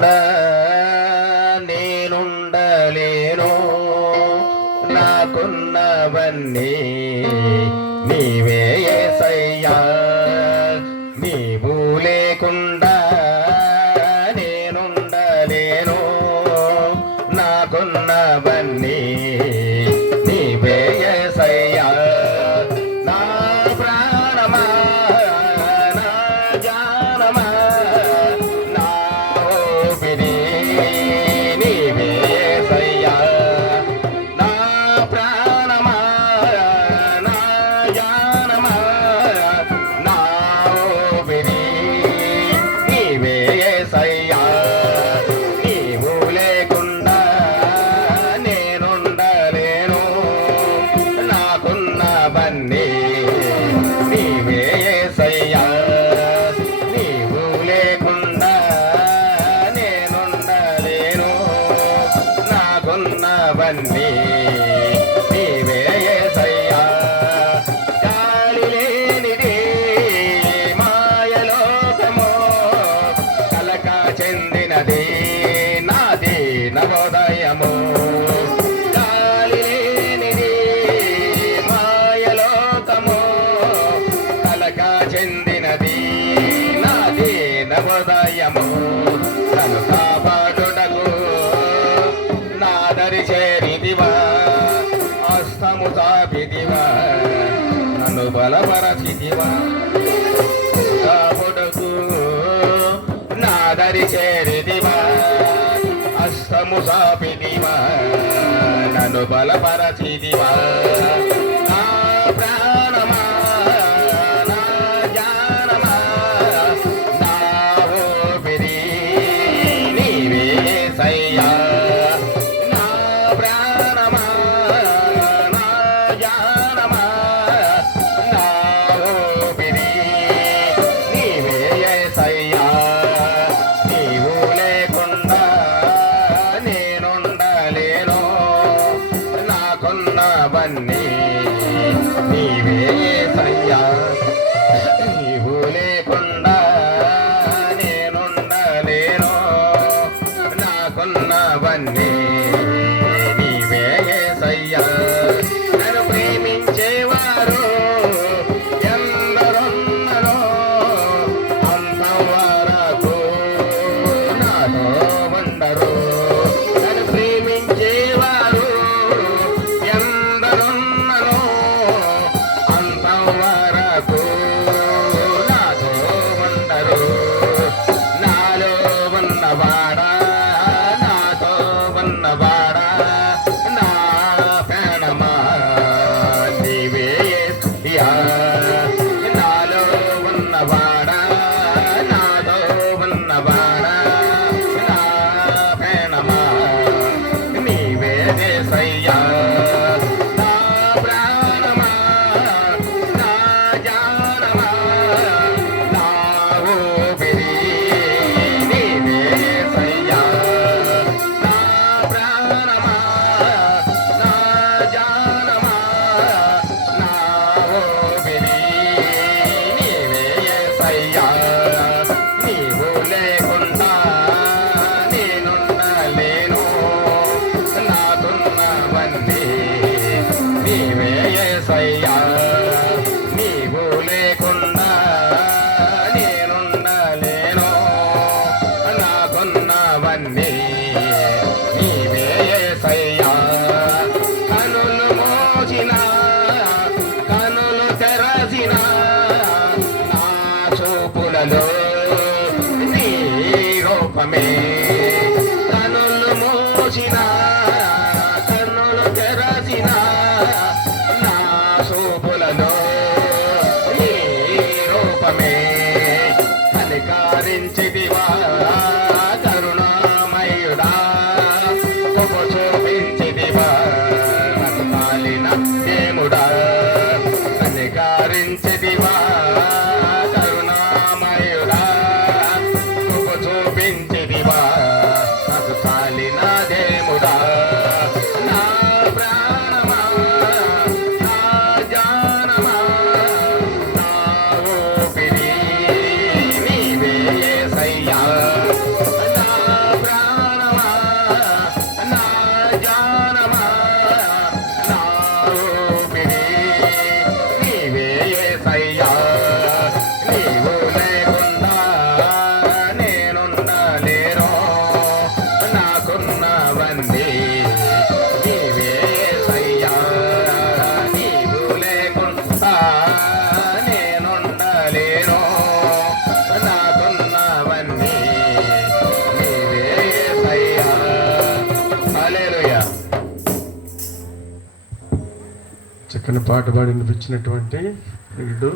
లేకుండా నేనుండలేను. నాకున్నవన్నీ నీవే యేసయ్యా. నీవు లేకుండా నేనుండలేను. నాకున్నవన్నీ నీవే యేసయ్యా. నా ప్రాణమా నా జానమా నా ఊపిరి నీవే యేసయ్యా. నా ప్రాణమా నా జానమా నా ఊపిరి నీవే యేసయ్యా. నీవు లేకుండా నేనుండలేను. నాకున్నవన్నీ నీవే యేసయ్యా. నీవు లేకుండా నేనుండలేను. నాకున్నవన్నీ నీవే యేసయ్యా. గాలి లేనిది మాయలోకము కలక చెందినది నాది నవోదయము. గాలి లేనిది మాయలోకము కలక చెందినది నాది నవోదయము. నన్ను కాపాడుటకు నా దరి చేరిదివా. హస్తము చాపిదివా. నన్ను బలపరచిదివా. కాపాడుటకు నా దరి చేరిదివా. హస్తము చాపిదివా. నన్ను బలపరచిదివా. నా ప్రాణమా నా జానమా నా ఊపిరి నీవే యేసయ్యా. నా ప్రాణమా నా జానమా నా ఊపిరి నీవే యేసయ్యా. నీవు లేకుండా నేనుండలేను. నాకున్నవన్నీ నీవే యేసయ్యా. నీవు లేకుండా నేనుండలేను. నాకున్నవన్నీ నీవే యేసయ్యా. నన్ను ప్రేమించేవారు ఎందరున్నరో అంతవరకు నాతో ఉండరు. నన్ను ప్రేమించేవారు ఎందరున్నరో అంతవరకు నాతో ఉండరు. నాలో ఉన్నవాడా నాతో ఉన్నవాడా నా ప్రాణమా నీవే యేసయ్యా. నాలో ఉన్నవాడా నాతో ఉన్నవాడా నా ప్రాణమా నీవే యేసయ్యా. నా ప్రాణమా నా జానమా నా ఊపిరి నీవే యేసయ్యా. నా ప్రాణమా నా జానమా నా ఊపిరి నీవే యేసయ్యా. నీవు లేకుండా నేనుండలేను. నాకున్నవన్నీ నీవే యేసయ్యా. నీవు లేకుండా నేనుండలేను. నాకున్నవన్నీ నీవే యేసయ్యా. కనులు మోసిన కనులు తెరచిన నా చూపులలో నీ రూపమే. కనులు మోసిన కన్నులు తెరచిన నా చూపులలో నీ రూపమే. కనికరించిదివా కరుణామయుడా. కృప చూపించిదివా నన్ను కాలిన దేవుడా. కనికరించిదివా కరుణామయుడా. కృప చూపించిదివా చక్కని పాట పాడి వినిపించినటువంటి వీడు